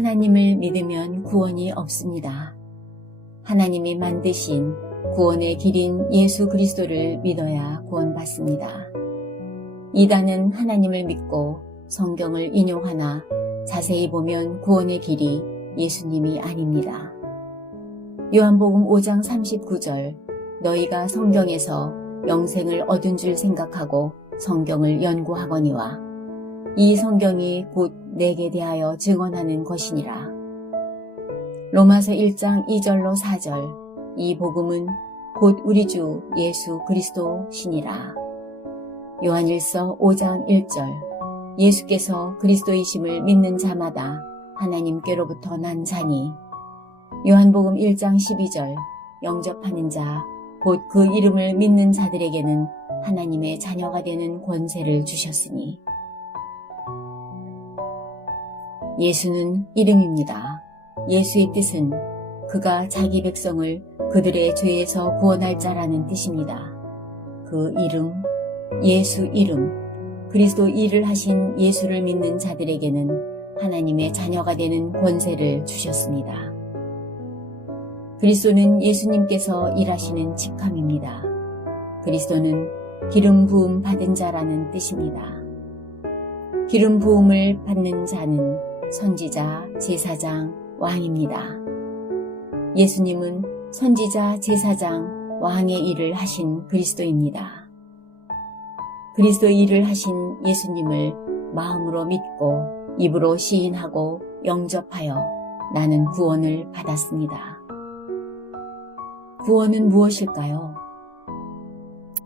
하나님을 믿으면 구원이 없습니다. 하나님이 만드신 구원의 길인 예수 그리스도를 믿어야 구원받습니다. 이단은 하나님을 믿고 성경을 인용하나 자세히 보면 구원의 길이 예수님이 아닙니다. 요한복음 5장 39절 너희가 성경에서 영생을 얻은 줄 생각하고 성경을 연구하거니와 이 성경이 곧 내게 대하여 증언하는 것이니라. 로마서 1장 2절로 4절 이 복음은 곧 우리 주 예수 그리스도시니라. 요한일서 5장 1절 예수께서 그리스도이심을 믿는 자마다 하나님께로부터 난 자니 요한복음 1장 12절 영접하는 자 곧 그 이름을 믿는 자들에게는 하나님의 자녀가 되는 권세를 주셨으니 예수는 이름입니다. 예수의 뜻은 그가 자기 백성을 그들의 죄에서 구원할 자라는 뜻입니다. 그 이름, 예수 이름, 그리스도 일을 하신 예수를 믿는 자들에게는 하나님의 자녀가 되는 권세를 주셨습니다. 그리스도는 예수님께서 일하시는 직함입니다. 그리스도는 기름 부음 받은 자라는 뜻입니다. 기름 부음을 받는 자는 선지자, 제사장, 왕입니다. 예수님은 선지자, 제사장, 왕의 일을 하신 그리스도입니다. 그리스도의 일을 하신 예수님을 마음으로 믿고 입으로 시인하고 영접하여 나는 구원을 받았습니다. 구원은 무엇일까요?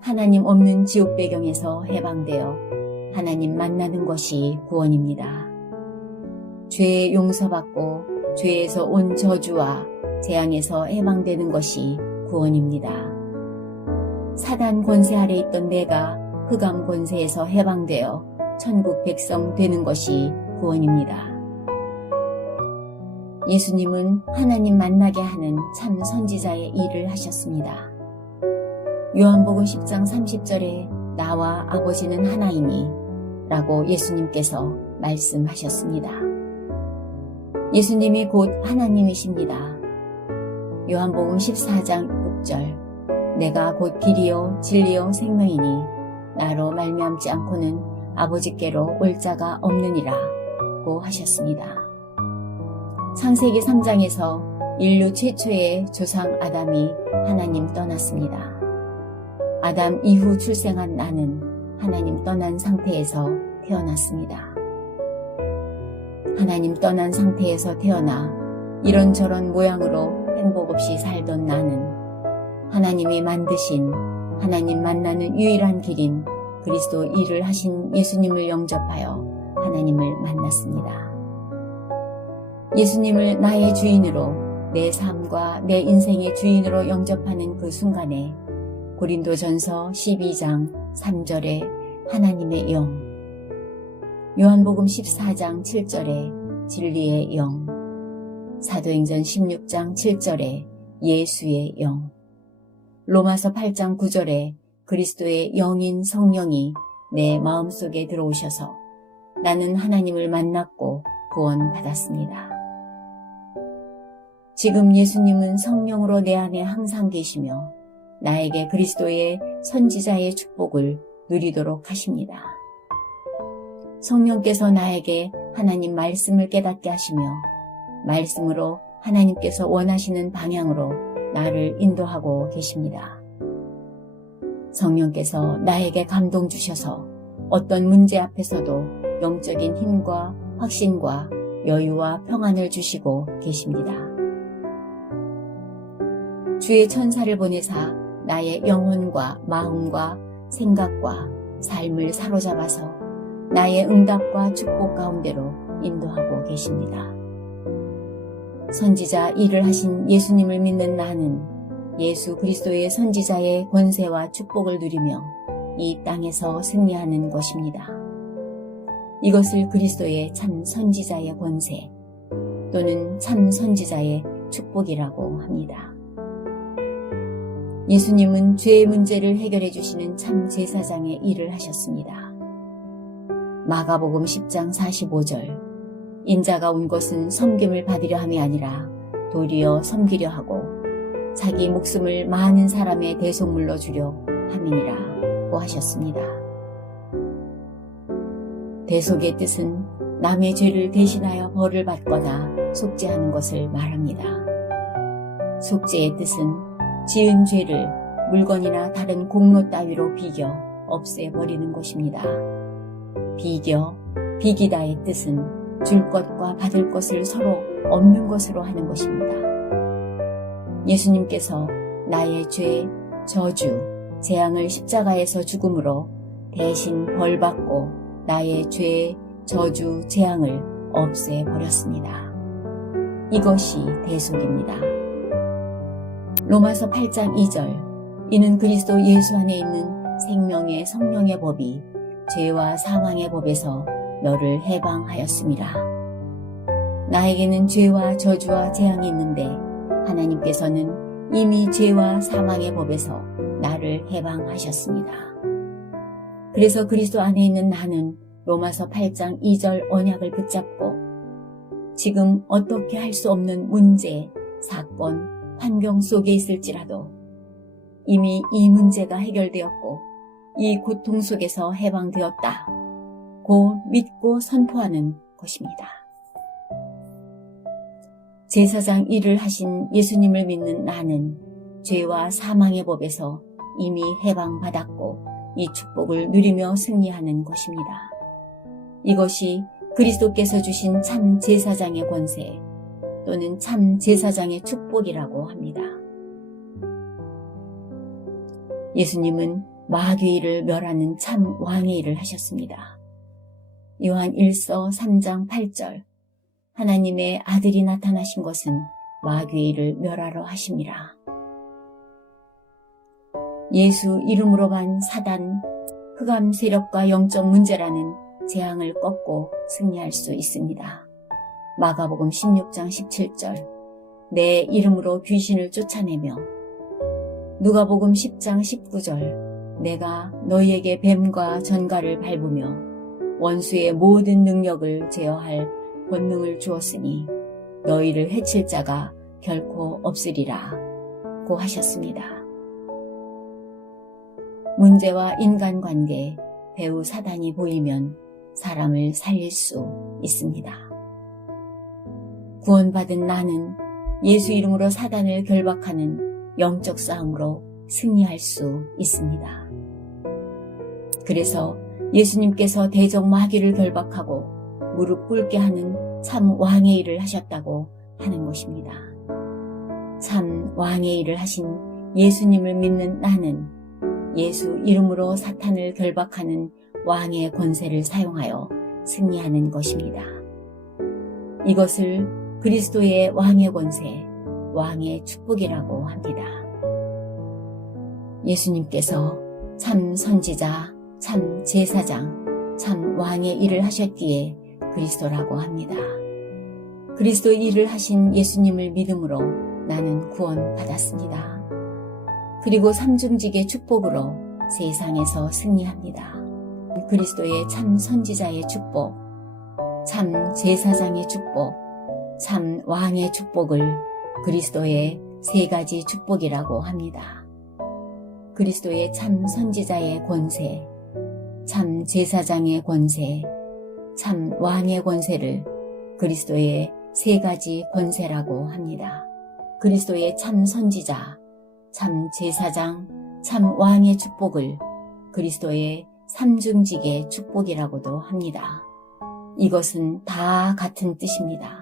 하나님 없는 지옥 배경에서 해방되어 하나님 만나는 것이 구원입니다. 죄의 용서받고 죄에서 온 저주와 재앙에서 해방되는 것이 구원입니다. 사단 권세 아래 있던 내가 흑암 권세에서 해방되어 천국 백성 되는 것이 구원입니다. 예수님은 하나님 만나게 하는 참 선지자의 일을 하셨습니다. 요한복음 10장 30절에 나와 아버지는 하나이니 라고 예수님께서 말씀하셨습니다. 예수님이 곧 하나님이십니다. 요한복음 14장 6절 내가 곧 길이요 진리요 생명이니 나로 말미암지 않고는 아버지께로 올 자가 없느니라 고 하셨습니다. 창세기 3장에서 인류 최초의 조상 아담이 하나님 떠났습니다. 아담 이후 출생한 나는 하나님 떠난 상태에서 태어났습니다. 하나님 떠난 상태에서 태어나 이런저런 모양으로 행복 없이 살던 나는 하나님이 만드신 하나님 만나는 유일한 길인 그리스도 일을 하신 예수님을 영접하여 하나님을 만났습니다. 예수님을 나의 주인으로 내 삶과 내 인생의 주인으로 영접하는 그 순간에 고린도전서 12장 3절에 하나님의 영, 요한복음 14장 7절에 진리의 영, 사도행전 16장 7절에 예수의 영, 로마서 8장 9절에 그리스도의 영인 성령이 내 마음속에 들어오셔서 나는 하나님을 만났고 구원받았습니다. 지금 예수님은 성령으로 내 안에 항상 계시며 나에게 그리스도의 선지자의 축복을 누리도록 하십니다. 성령께서 나에게 하나님 말씀을 깨닫게 하시며 말씀으로 하나님께서 원하시는 방향으로 나를 인도하고 계십니다. 성령께서 나에게 감동 주셔서 어떤 문제 앞에서도 영적인 힘과 확신과 여유와 평안을 주시고 계십니다. 주의 천사를 보내사 나의 영혼과 마음과 생각과 삶을 사로잡아서 나의 응답과 축복 가운데로 인도하고 계십니다. 선지자 일을 하신 예수님을 믿는 나는 예수 그리스도의 선지자의 권세와 축복을 누리며 이 땅에서 승리하는 것입니다. 이것을 그리스도의 참 선지자의 권세 또는 참 선지자의 축복이라고 합니다. 예수님은 죄의 문제를 해결해 주시는 참 제사장의 일을 하셨습니다. 마가복음 10장 45절 인자가 온 것은 섬김을 받으려 함이 아니라 도리어 섬기려 하고 자기 목숨을 많은 사람의 대속물로 주려 함이니라고 하셨습니다. 대속의 뜻은 남의 죄를 대신하여 벌을 받거나 속죄하는 것을 말합니다. 속죄의 뜻은 지은 죄를 물건이나 다른 공로 따위로 비겨 없애버리는 것입니다. 비기다의 뜻은 줄 것과 받을 것을 서로 없는 것으로 하는 것입니다. 예수님께서 나의 죄, 저주, 재앙을 십자가에서 죽음으로 대신 벌받고 나의 죄, 저주, 재앙을 없애버렸습니다. 이것이 대속입니다. 로마서 8장 2절 이는 그리스도 예수 안에 있는 생명의 성령의 법이 죄와 사망의 법에서 너를 해방하였음이라. 나에게는 죄와 저주와 재앙이 있는데 하나님께서는 이미 죄와 사망의 법에서 나를 해방하셨습니다. 그래서 그리스도 안에 있는 나는 로마서 8장 2절 언약을 붙잡고 지금 어떻게 할 수 없는 문제, 사건, 환경 속에 있을지라도 이미 이 문제가 해결되었고 이 고통 속에서 해방되었다 고 믿고 선포하는 것입니다. 제사장 일을 하신 예수님을 믿는 나는 죄와 사망의 법에서 이미 해방받았고 이 축복을 누리며 승리하는 것입니다. 이것이 그리스도께서 주신 참 제사장의 권세 또는 참 제사장의 축복이라고 합니다. 예수님은 마귀의 일을 멸하는 참 왕의 일을 하셨습니다. 요한 1서 3장 8절 하나님의 아들이 나타나신 것은 마귀의 일을 멸하러 하심이라. 예수 이름으로만 사단, 흑암 세력과 영적 문제라는 재앙을 꺾고 승리할 수 있습니다. 마가복음 16장 17절 내 이름으로 귀신을 쫓아내며 누가복음 10장 19절 내가 너희에게 뱀과 전갈을 밟으며 원수의 모든 능력을 제어할 권능을 주었으니 너희를 해칠 자가 결코 없으리라 고 하셨습니다. 문제와 인간관계, 배후 사단이 보이면 사람을 살릴 수 있습니다. 구원받은 나는 예수 이름으로 사단을 결박하는 영적 싸움으로 승리할 수 있습니다. 그래서 예수님께서 대적 마귀를 결박하고 무릎 꿇게 하는 참 왕의 일을 하셨다고 하는 것입니다. 참 왕의 일을 하신 예수님을 믿는 나는 예수 이름으로 사탄을 결박하는 왕의 권세를 사용하여 승리하는 것입니다. 이것을 그리스도의 왕의 권세, 왕의 축복이라고 합니다. 예수님께서 참 선지자, 참 제사장, 참 왕의 일을 하셨기에 그리스도라고 합니다. 그리스도의 일을 하신 예수님을 믿음으로 나는 구원받았습니다. 그리고 삼중직의 축복으로 세상에서 승리합니다. 그리스도의 참 선지자의 축복, 참 제사장의 축복, 참 왕의 축복을 그리스도의 세 가지 축복이라고 합니다. 그리스도의 참 선지자의 권세, 참 제사장의 권세, 참 왕의 권세를 그리스도의 세 가지 권세라고 합니다. 그리스도의 참 선지자, 참 제사장, 참 왕의 축복을 그리스도의 삼중직의 축복이라고도 합니다. 이것은 다 같은 뜻입니다.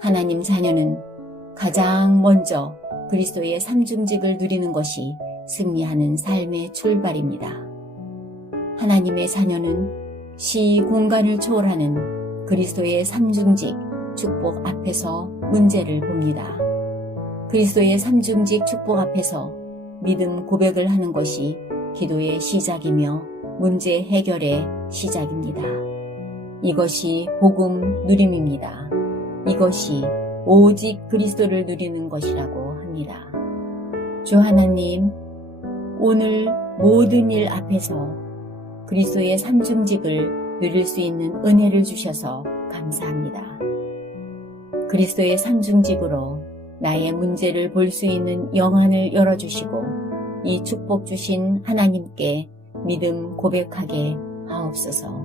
하나님 자녀는 가장 먼저 그리스도의 삼중직을 누리는 것이 승리하는 삶의 출발입니다. 하나님의 자녀는 시 공간을 초월하는 그리스도의 삼중직 축복 앞에서 문제를 봅니다. 그리스도의 삼중직 축복 앞에서 믿음 고백을 하는 것이 기도의 시작이며 문제 해결의 시작입니다. 이것이 복음 누림입니다. 이것이 오직 그리스도를 누리는 것이라고 합니다. 주 하나님, 오늘 모든 일 앞에서 그리스도의 삼중직을 누릴 수 있는 은혜를 주셔서 감사합니다. 그리스도의 산중직으로 나의 문제를 볼 수 있는 영안을 열어주시고 이 축복 주신 하나님께 믿음 고백하게 하옵소서.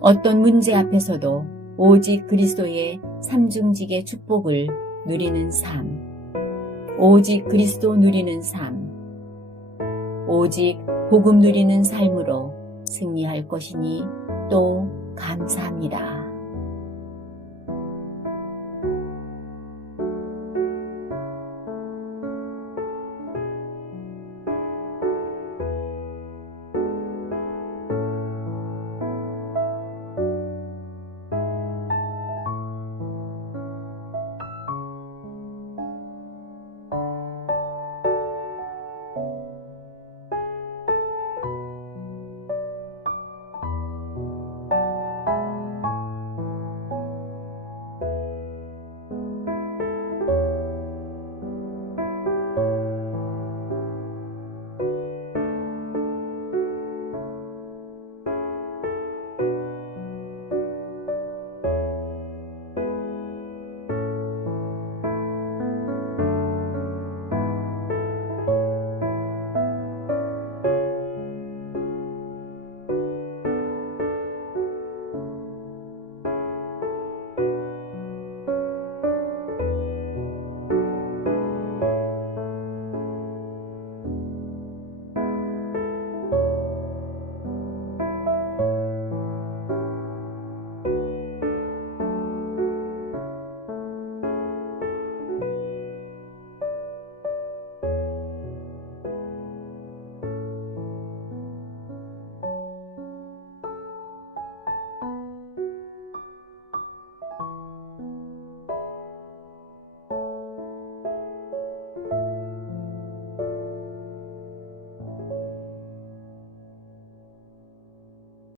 어떤 문제 앞에서도 오직 그리스도의 삼중직의 축복을 누리는 삶, 오직 그리스도 누리는 삶, 오직 복음 누리는 삶으로 승리할 것이니 또 감사합니다.